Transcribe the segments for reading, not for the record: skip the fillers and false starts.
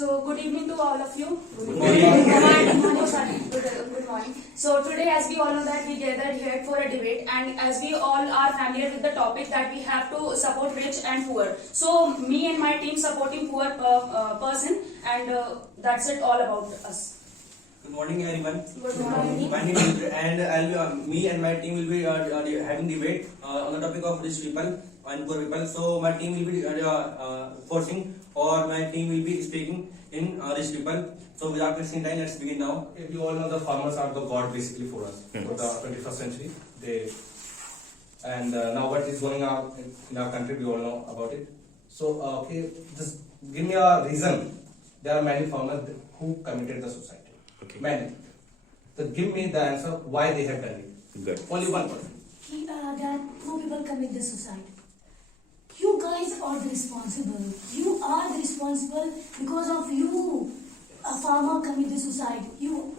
So good evening to all of you. Good morning. Good morning. So today, as we all know that we gathered here for a debate, and as we all are familiar with the topic that we have to support rich and poor. So me and my team supporting poor person, and that's it all about us. Good morning, everyone. Good morning. My name is and me and my team will be having debate on the topic of rich people and poor people. So my team will be forcing, or my team will be speaking in rich people. So without wasting time, let's begin now. If you all know, the farmers are the god basically for us for the 21st century. Now what is going on in our country, we all know about it. So okay, just give me a reason. There are many farmers who committed the suicide. Okay. Many. So give me the answer why they have done it. Good. Only one person. That poor people commit the suicide. You guys are the responsible. You are the responsible because of you. A farmer commit the suicide. You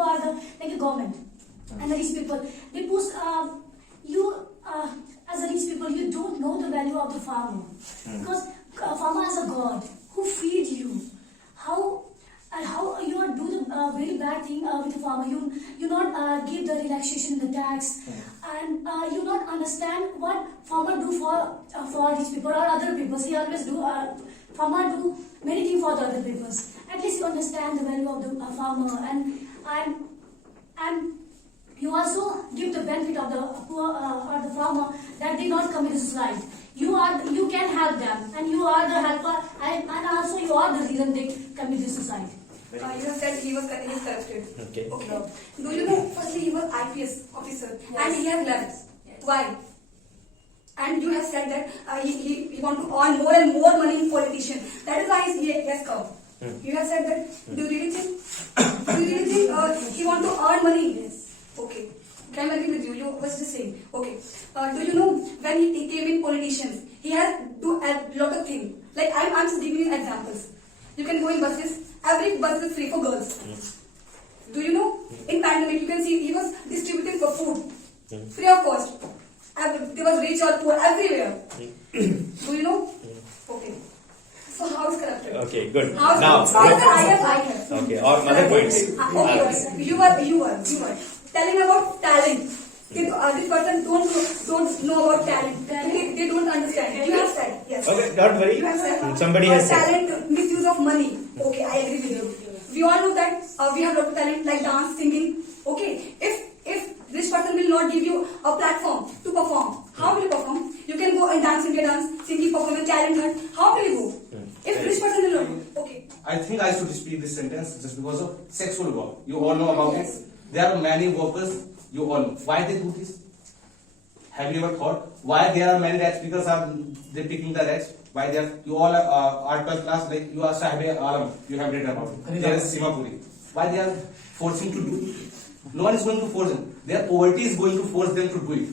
are the like a government and the rich people. They push you as a rich people. You don't know the value of the farmer because a farmer is a god who feeds you. How you are do the very bad thing with the farmer. You not give the relaxation in the tax, and you not understand what farmer do for rich people or other people. He always do farmer do many things for the other people. At least you understand the value of the farmer, and you also give the benefit of the poor or the farmer that they not commit suicide. You can help them, and you are the helper, and also you are the reason they commit the suicide. You have said he was corrupted. Okay. Okay. Do you know? Firstly, he was IPS officer, and he has left. Yes. Why? And you have said that he want to earn more and more money in politician. That is why he has come. You have said that. Do you really think? He want to earn money? Yes. Okay. I'm agree with you. You was just saying. Okay. Do you know when he came in politicians, he has do a lot of things. Like I'm just giving you examples. You can go in buses. Every bus is free for girls. Do you know? In pandemic, you can see he was distributing for food, free of cost. There was rich or poor everywhere. Do you know? Okay. So how is corrupted? Okay, good. How is Now, I have. okay, or other points. Okay. You are telling about talent. This person don't know about talent. They don't understand. You have said yes. Okay, don't worry. You have said Somebody has said. talent, misuse of money. Okay, I agree with you. We all know that we have lot of talent like dance, singing. Okay, if this person will not give you a platform to perform, how will you perform? You can go and dance India dance, singing, performance, talent hunt. How will you go? If this person will not, okay. I think I should speak this sentence just because of sexual work. You all know about it. There are many workers. You all know why they do this. Have you ever thought why there are many rich speakers are they picking the rich? Why they are you all are 12th class like you are Sahibe Alam. You have read about it. There is Simapuri. Why they are forcing to do it? No one is going to force them. Their poverty is going to force them to do it.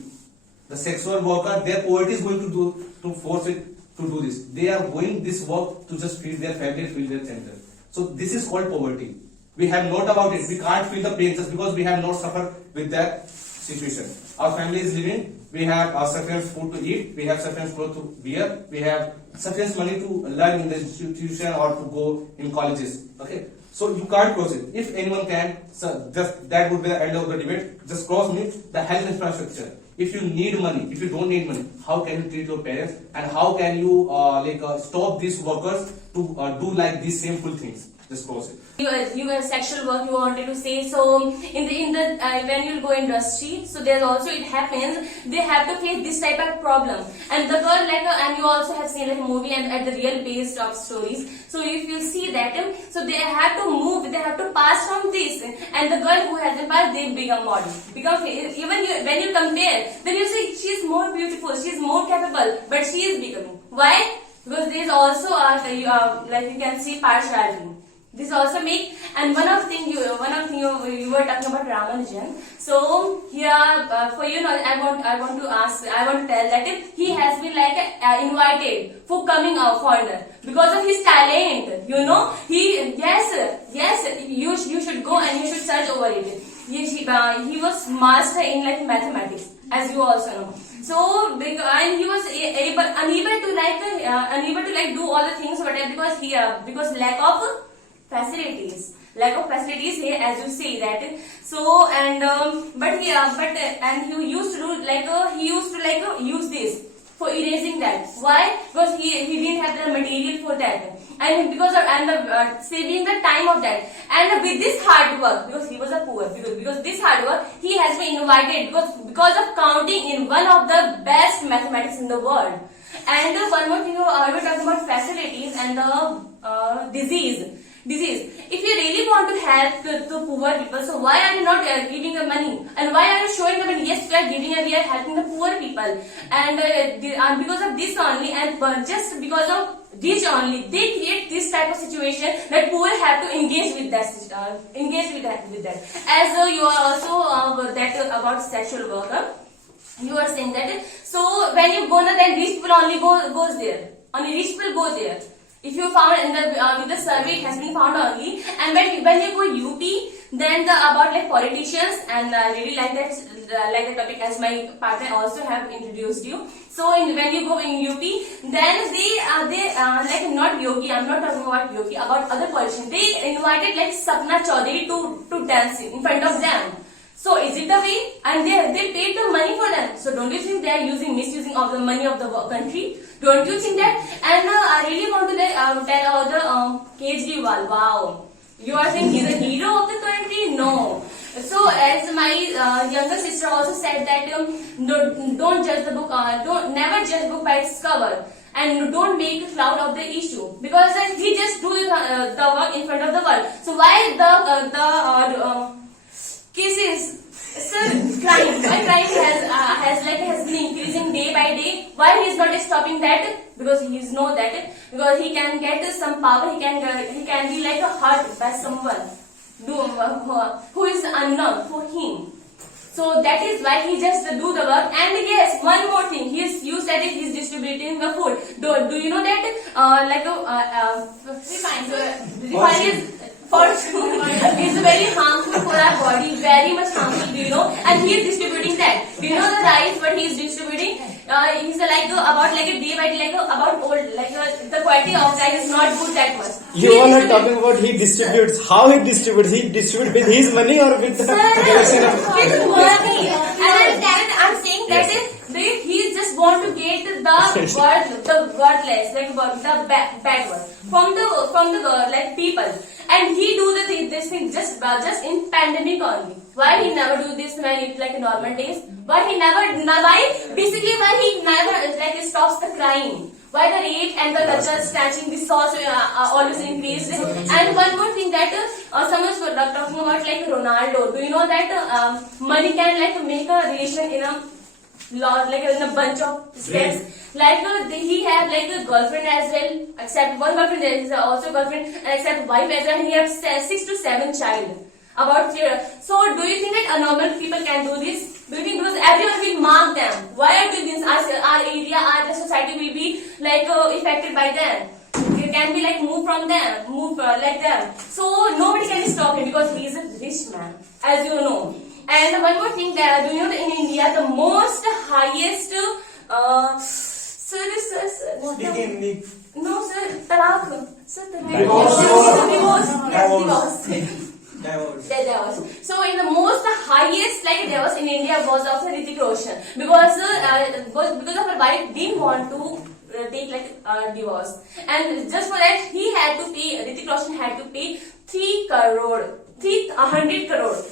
The sexual worker, their poverty is going to force it to do this. They are going this work to just feed their family, feed their children. So this is called poverty. We have not about it. We can't feel the pain just because we have not suffered with that situation. Our family is living. We have sufficient food to eat. We have sufficient clothes to wear. We have sufficient money to learn in the institution or to go in colleges. Okay. So you can't cross it. If anyone can, so just that would be the end of the debate. Just cross me the health infrastructure. If you need money, if you don't need money, how can you treat your parents and how can you stop these workers to do like these shameful things? Just cross it. You have sexual work you wanted to say. So in the when you go industry, so there's also it happens they have to face this type of problem. And the girl and you also have seen like a movie and at the real based of stories. So if you see that, so they have to move, they have to pass from this, and the girl who hasn't passed, they become model. Because even when you compare, then you see she's more beautiful, she's more capable, but she is becoming. Why? Because there is also like you can see partiality. This also make, and one of thing you were talking about Ramanujan. So here for I want to tell that he has been like invited for coming out foreigner because of his talent. You know you should go and you should search over it. He was master in like mathematics, as you also know. So and he was unable to do all the things whatever because lack of facilities. Lack of facilities here, as you see that. So and he used to use this for erasing that. Why? Because he didn't have the material for that, and saving the time of that. And with this hard work, because he was a poor, because this hard work, he has been invited because of counting in one of the best mathematics in the world. And one more thing, we were talking about facilities and the disease. If you really want to help the poor people, so why are you not giving the money? And why are you showing the money? Yes, we are giving and we are helping the poor people. And because of this only, and just because of this only, they create this type of situation that poor have to engage with that. As you are also about sexual work. You are saying that. So when you go there, then rich people only goes there. Only rich people go there. If you found in the with the survey, it has been found only. And when you go UP, then about like politicians, and I really like that topic, as my partner also have introduced you. So when you go in UP, then they like not Yogi. I'm not talking about Yogi. About other politicians, they invited like Sapna Chaudhary to dance in front of them. So is it the way? And they paid the money for them. So don't you think they are misusing of the money of the country? Don't you think that? And I really want to tell about the Kejriwal. Wow, you are saying he's a hero of the country? No. So as my younger sister also said that don't judge the book. Never judge book by its cover. And don't make a cloud of the issue, because he just do the work in front of the world. So why the cases, sir, crime has been increasing day by day. Why he is not stopping that? Because he knows that because he can get some power. He can be like hurt by someone who is unknown for him. So that is why he just do the work. And yes, one more thing, you said it, he's distributing the food. Do you know that fortune is very harmful for our body, very much harmful, do you know? And he is distributing that. Do you know the rice what he is distributing? He's about a day by day, about old, the quality of rice is not good that much. You all are talking about he distributes. How he distributes? He distributes with his money or with the collection of his money. And I'm saying that he just want to get the wordless, like the bad word from the people. And he do this thing just in pandemic only. Why he never do this when it's like normal days? Why he never stops the crime? Why the rape and the snatching, this also always increased? And one more thing that someone's talking about like Ronaldo. Do you know that money can make a relation in a lot, in a bunch of steps? He have a girlfriend as well, except one girlfriend, there is also girlfriend, and except wife as well. He has 6 to 7 child. So do you think that normal people can do this? Do you think because everyone will mark them? Why are doing this? Our area, our society will be affected by them. It can be move from them, like them. So nobody can stop him because he is a rich man, as you know. And one more thing, that do you know that in India the most highest No, sir, talaq. Sir, divorce. So in the most highest divorce in India was of Hrithik Roshan, because of her wife didn't want to take divorce, and just for that Hrithik Roshan had to pay 300 crore